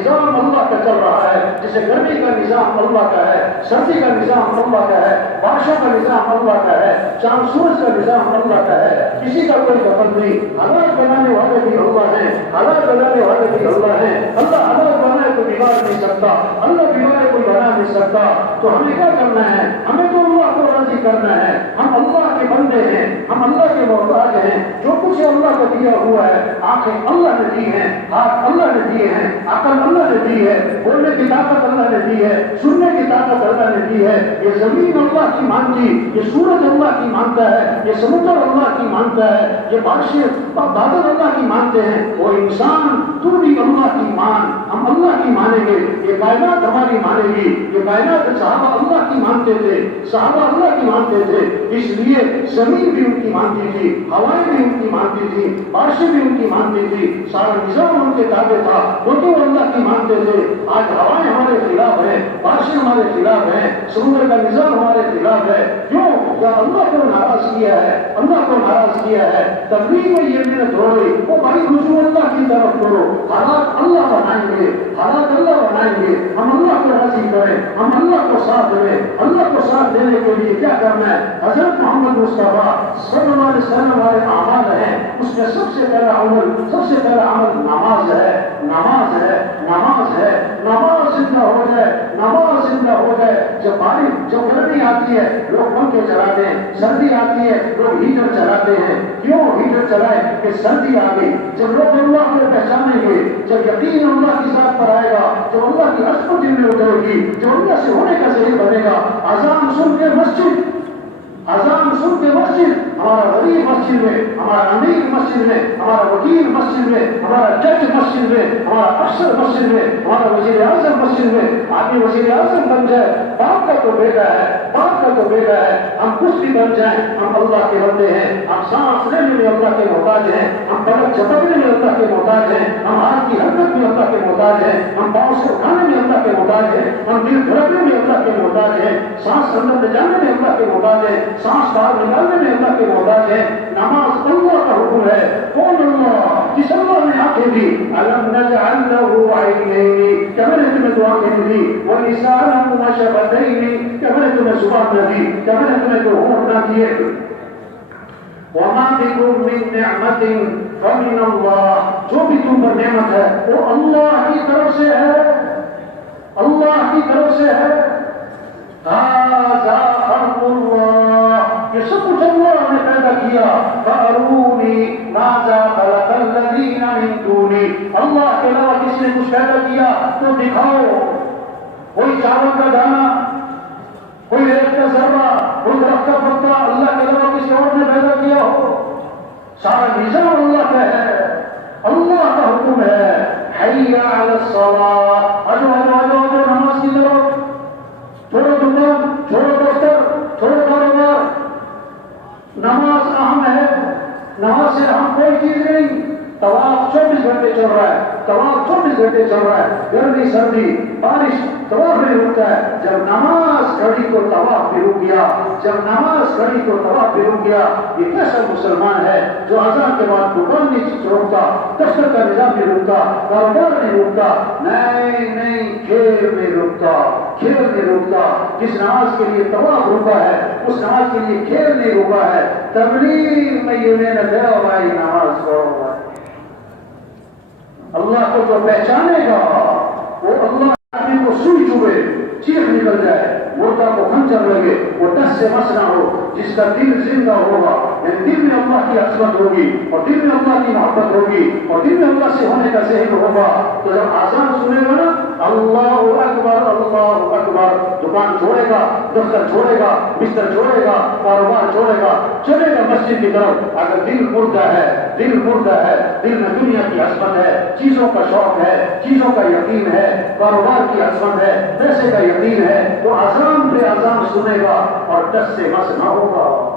نظام اللہ کا چل رہا ہے، جیسے گرمی کا نظام اللہ کا ہے، سردی کا نظام اللہ کا ہے، بارشوں کا نظام اللہ کا ہے، چاند سورج کا نظام اللہ کا ہے، کسی کا کوئی دخل نہیں۔ حالات بنانے والے بھی اللہ ہیں، حالات بنانے والے بھی اللہ ہیں۔ اللہ حالات بنائے تو بگاڑ نہیں سکتا، اللہ بگاڑے کوئی بنا نہیں سکتا۔ تو ہمیں کیا کرنا ہے؟ ہمیں تو اللہ کو راضی کرنا ہے۔ ہم اللہ کے بندے ہیں، ہم اللہ کے محتاج ہیں۔ جو کچھ اللہ کو دیا ہوا ہے، آنکھیں اللہ نے دی ہیں، ہاتھ اللہ نے دیے ہیں، عقل اللہ نے دی ہے، بولنے کی طاقت اللہ نے دی ہے، سننے کی طاقت اللہ نے دی ہے۔ یہ زمین اللہ کی مانتی، یہ سورج اللہ کی مانتا ہے، یہ سمندر اللہ کی مانتا ہے، یہ بارشیں بادل اللہ کی مانتے ہیں۔ اور انسان تو بھی اللہ کی مان، ہم اللہ کی مانیں گے، یہ کائنات ہماری مانے گی۔ یہ کائنات صحابہ اللہ کی مانتے تھے، صحابہ اللہ کی مانتے تھے، اس لیے زمین بھی ان کی مانتی تھی، ہوائیں بھی ان کی مانتی تھی، بارشیں بھی ان کی مانتی تھی، سارا نظام ان کے تابع تھا، وہ تو اللہ کی مانتے تھے۔ آج ہوائیں ہمارے خلاف ہیں، بارشیں ہمارے خلاف ہیں، سمندر کا نظام ہمارے خلاف ہے۔ کیوں؟ کیا اللہ کو ناراض کیا ہے؟ اللہ کو ناراض کیا ہے۔ تبلیغ میں یہ محنت ہو رہی، وہ بھائی رجوع اللہ کی طرف کرو، حالات اللہ بنائیں گے، حالات اللہ بنائیں گے۔ ہم اللہ کو راضی کریں، ہم اللہ کو ساتھ دیں۔ اللہ کو ساتھ دینے کے لیے کیا کرنا ہے؟ حضرت محمد مصطفیٰ صلی اللہ علیہ وسلم والے اعمال ہیں، اس میں سب سے پہلا عمل، سب سے پہلا عمل نماز ہے، نماز ہے، نماز ہے۔ نماز زندہ ہو جائے، نماز زندہ ہو جائے۔ جب گرمی آتی ہے لوگ پنکھے چلاتے ہیں، سردی آتی ہے لوگ ہیٹر چلاتے ہیں۔ کیوں ہیٹر چلائے؟ کہ سردی آ گئی۔ جب لوگ اللہ کو پہچانیں گے، جب یقین اللہ کی ذات پر آئے گا، جب اللہ کی عظمت دل میں اترے گی، جو اللہ سے ہونے کا ذریعہ بنے گا۔ اذان سن کے مسجد، اذان سن کے مسجد، ہمارا غریب مسجد میں، ہمارا امیر مسجد میں، ہمارا وکیل مسجد میں، ہمارا جج مسجد میں، ہمارا افسر مسجد میں، ہمارا وزیر اعظم مسجد میں۔ آدمی وزیر اعظم بن جائے، باپ کا تو بیٹا ہے، باپ کا تو بیٹا ہے۔ ہم کچھ بھی بن جائیں، ہم اللہ کے بندے ہیں۔ ہم سانس لینے میں اللہ کے محتاج ہیں، ہم پلک جھپکنے میں اللہ کے محتاج ہیں، ہم ہاتھ کی حرکت میں اللہ کے محتاج ہیں، ہم پاؤں سے اٹھانے میں اللہ کے محتاج ہیں، ہم دل دھڑکنے میں اللہ کے محتاج ہیں، سانس اندر لے جانے میں اللہ کے محتاج ہیں، سانس باہر نکالنے میں اللہ کے محتاج ہیں۔ نماز اللہ کا حکم ہے۔ کون اللہ؟ جس اللہ نے آنکھیں دی۔ الم نجعل له عینین، کیا میں نے تمہیں دو آنکھیں دی؟ ولسانا وشفتین، کیا میں نے تمہیں زبان نہ دی؟ کیا میں نے تمہیں دو ہونٹ نہ دیے؟ وما بكم من نعمت فمن اللہ، جو بھی تم پر نعمت ہے وہ اللہ کی طرف سے ہے، اللہ کی طرف سے ہے۔ ھذا خلق اللہ، یہ سب کچھ اللہ نے پیدا کیا۔ فارونی ماذا خلق الذین من دونی، اللہ کے علاوہ کس نے کچھ پیدا کیا تو دکھاؤ۔ کوئی چاول کا دانہ، کوئی ریت کا ذرہ، کوئی درخت کا پتا اللہ کے علاوہ کسی اور نے پیدا کیا ہو؟ سارا نظام اللہ کا ہے، اللہ کا حکم ہے۔ حی علی الصلاۃ، آجو آجو آجو آجو نماز کی طرف، چھوڑو دکان، چھوڑو دفتر، چھوڑو کاروبار۔ نماز اہم ہے، نماز سے اہم کوئی چیز نہیں۔ طواف 24 گھنٹے چل رہا ہے، طواف 24 گھنٹے چل رہا ہے، گرمی سردی بارش طواف نہیں رکتا ہے۔ جب نماز کھڑی تو طواف بھی رک گیا، جب نماز کھڑی تو طواف بھی رک گیا۔ یہ کیسا مسلمان ہے جو اذان کے بعد دکان نہیں روکتا، دفتر کا نظام نہیں رکتا، کاروبار نہیں رکتا، نہیں نہیں کھیل نہیں رکتا، کھیل نہیں رکتا۔ جس نماز کے لیے طواف رکا ہے اس نماز کے لیے کھیل نہیں رکا ہے۔ تبلیغ میں یہ محنت ہے اور بھائی نماز پڑھو۔ اللہ کو جو پہچانے گا وہ اللہ آدمی کو سوئی چبھے، چیخ نکل جائے، مردہ کو خنجر لگے، وہ ٹس سے مس نہ ہو۔ جس کا دل زندہ ہوگا، یعنی دل میں اللہ کی عظمت ہوگی اور دل میں اللہ کی محبت ہوگی اور دل میں اللہ سے ہونے کا ذہن ہوگا، تو جب آزان سنے گا نا اللہ اکبر اللہ اکبر، دکان چھوڑے گا، دفتر چھوڑے گا، بستر چھوڑے گا، کاروبار چھوڑے گا، چلے گا مسجد کی طرف۔ اگر دل مردہ ہے، دل مردہ ہے، دل میں دنیا کی عظمت ہے، چیزوں کا شوق ہے، چیزوں کا یقین ہے، کاروبار کی عظمت ہے، پیسے کا یقین ہے، وہ اذان پہ اذان سنے گا اور ٹس سے مس نہ ہوگا۔